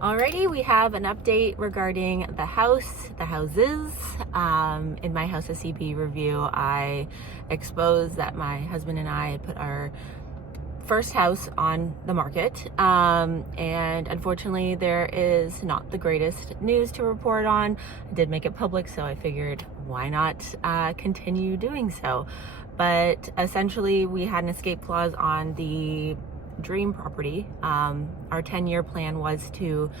Alrighty, we have an update regarding the houses. In my House of CB review, I exposed that my husband and I had put our first house on the market. And unfortunately, there is not the greatest news to report on. I did make it public, so I figured why not continue doing so. But essentially, we had an escape clause on the dream property. Our 10-year plan was to,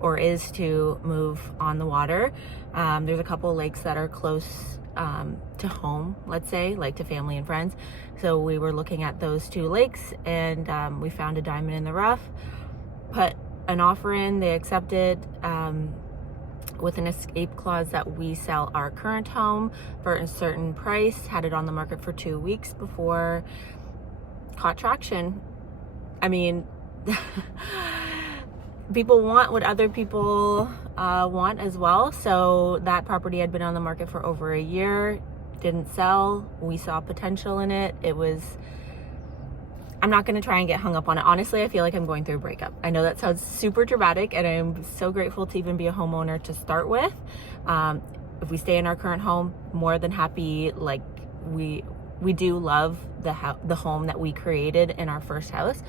or is to, move on the water. There's a couple lakes that are close to home, let's say, like to family and friends. So we were looking at those two lakes, and we found a diamond in the rough, put an offer in, they accepted, with an escape clause that we sell our current home for a certain price, had it on the market for 2 weeks before caught traction. I mean, people want what other people want as well. So that property had been on the market for over a year, didn't sell. We saw potential in it. I'm not going to try and get hung up on it. Honestly, I feel like I'm going through a breakup. I know that sounds super dramatic, and I'm so grateful to even be a homeowner to start with. If we stay in our current home, more than happy. Like, we do love the home that we created in our first house.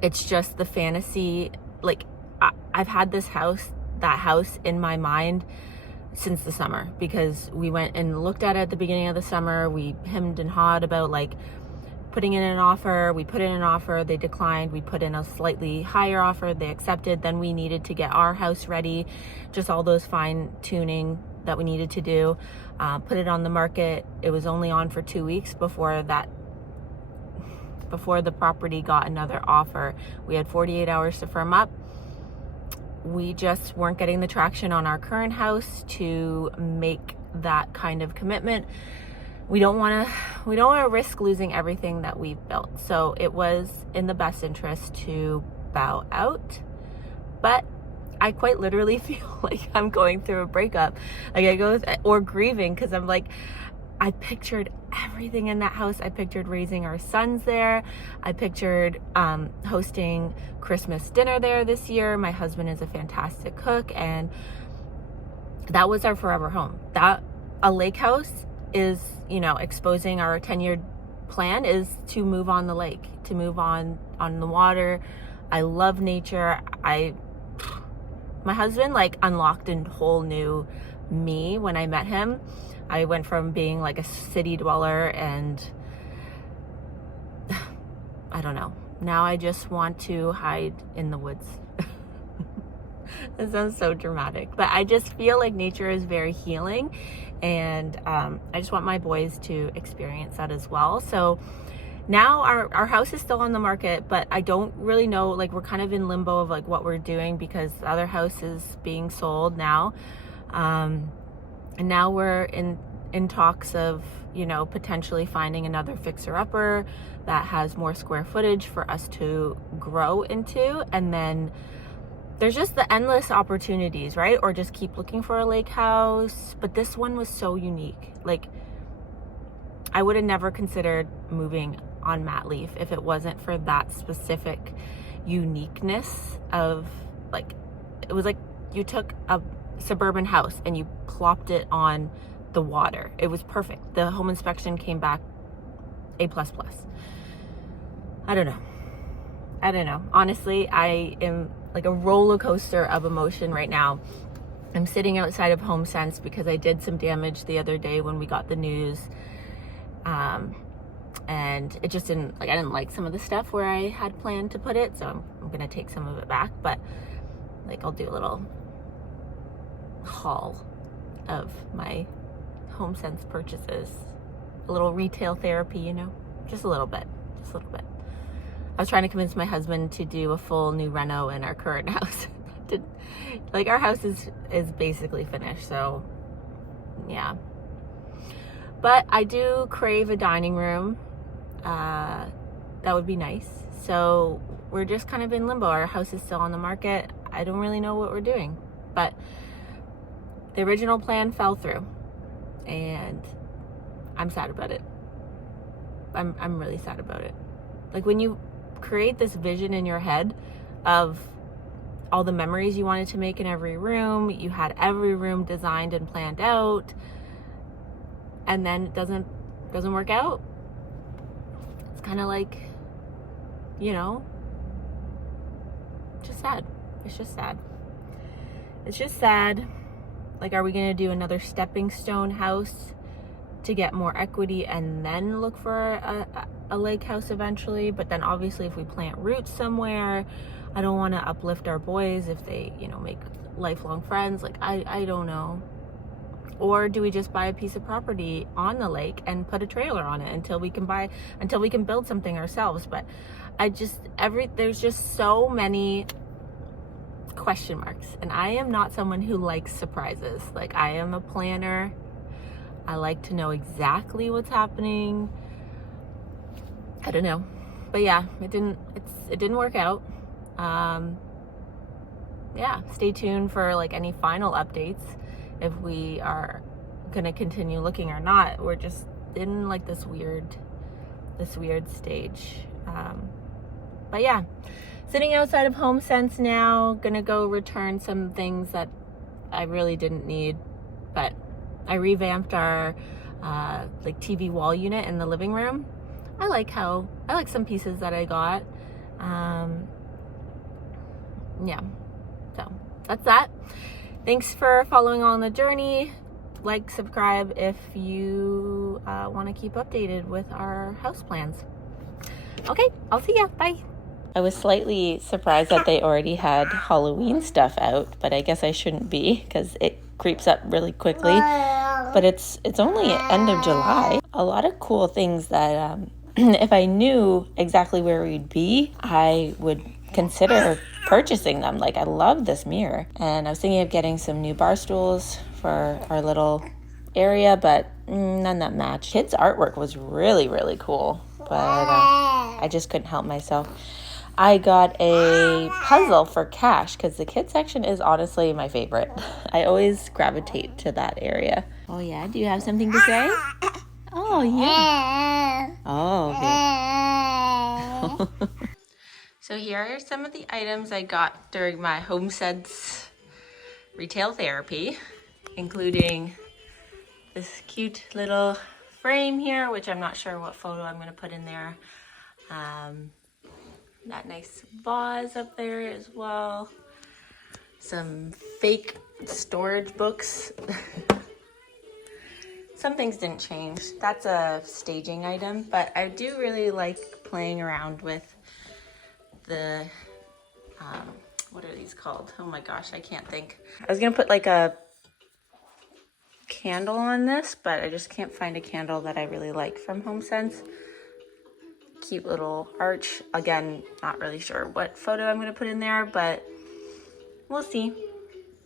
It's just the fantasy. Like, I've had that house in my mind since the summer, because we went and looked at it at the beginning of the summer. We hemmed and hawed about like putting in an offer. We put in an offer, they declined. We put in a slightly higher offer, they accepted. Then we needed to get our house ready, just all those fine tuning that we needed to do. Put it on the market. It was only on for 2 weeks before the property got another offer. We had 48 hours to firm up. We just weren't getting the traction on our current house to make that kind of commitment. We don't want to risk losing everything that we've built. So it was in the best interest to bow out. But I quite literally feel like I'm going through a breakup. Or grieving, because I'm like, I pictured everything in that house. I pictured raising our sons there. I pictured hosting Christmas dinner there this year. My husband is a fantastic cook, and that was our forever home. That a lake house is, exposing our 10-year plan is to move on the lake, to move on the water. I love nature. My husband unlocked a whole new me when I met him. I went from being like a city dweller, and I don't know. Now I just want to hide in the woods. That sounds so dramatic, but I just feel like nature is very healing, and I just want my boys to experience that as well. So now our house is still on the market, but I don't really know, we're kind of in limbo of what we're doing, because the other house is being sold now. And now we're in talks of, potentially finding another fixer-upper that has more square footage for us to grow into. And then there's just the endless opportunities, right? Or just keep looking for a lake house. But this one was so unique. I would have never considered moving on Mat Leaf if it wasn't for that specific uniqueness of, it was like you took a suburban house and you plopped it on the water. It was perfect. The home inspection came back A++. I don't know. Honestly, I am like a roller coaster of emotion right now. I'm sitting outside of HomeSense because I did some damage the other day when we got the news. And it just didn't, I didn't like some of the stuff where I had planned to put it. So I'm going to take some of it back, but I'll do a little haul of my HomeSense purchases, a little retail therapy, just a little bit. I was trying to convince my husband to do a full new reno in our current house. Our house is basically finished, so yeah. But I do crave a dining room. That would be nice. So we're just kind of in limbo. Our house is still on the market. I don't really know what we're doing, but the original plan fell through, and I'm sad about it. I'm really sad about it. When you create this vision in your head of all the memories you wanted to make in every room. You had every room designed and planned out, and then it doesn't work out. It's kind of like, you know, just sad. It's just sad. It's just sad. Like, are we gonna do another stepping stone house to get more equity and then look for a lake house eventually? But then obviously if we plant roots somewhere, I don't want to uplift our boys if they, you know, make lifelong friends. Like, I don't know. Or do we just buy a piece of property on the lake and put a trailer on it until we can build something ourselves? But there's just so many question marks, and I am not someone who likes surprises. Like, I am a planner. I like to know exactly what's happening. I don't know, but yeah, it didn't work out. Yeah, stay tuned for like any final updates if we are gonna continue looking or not. We're just in like this weird stage. But yeah, sitting outside of HomeSense now, gonna go return some things that I really didn't need, but I revamped our like TV wall unit in the living room. I like some pieces that I got. Yeah, so that's that. Thanks for following on the journey. Like, subscribe if you want to keep updated with our house plans. Okay, I'll see ya. Bye. I was slightly surprised that they already had Halloween stuff out, but I guess I shouldn't be because it creeps up really quickly. But it's only end of July. A lot of cool things that if I knew exactly where we'd be, I would consider purchasing them. Like, I love this mirror, and I was thinking of getting some new bar stools for our little area, but none that match. Kids' artwork was really, really cool, but I just couldn't help myself. I got a puzzle for Cash because the kids section is honestly my favorite. I always gravitate to that area. Oh yeah, do you have something to say? Oh yeah. Oh, okay. So here are some of the items I got during my HomeSense retail therapy, including this cute little frame here, which I'm not sure what photo I'm going to put in there. That nice vase up there as well. Some fake storage books. Some things didn't change. That's a staging item, but I do really like playing around with the, what are these called? Oh my gosh, I can't think. I was gonna put like a candle on this, but I just can't find a candle that I really like from HomeSense. Cute little arch. Again, not really sure what photo I'm gonna put in there, but we'll see.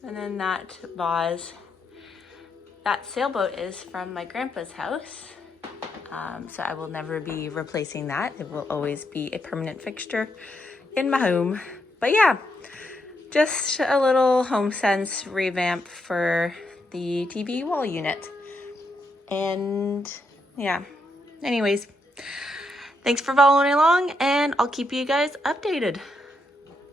And then that vase. That sailboat is from my grandpa's house, so I will never be replacing that. It will always be a permanent fixture in my home. But yeah, just a little HomeSense revamp for the TV wall unit. And yeah, anyways, thanks for following along, and I'll keep you guys updated.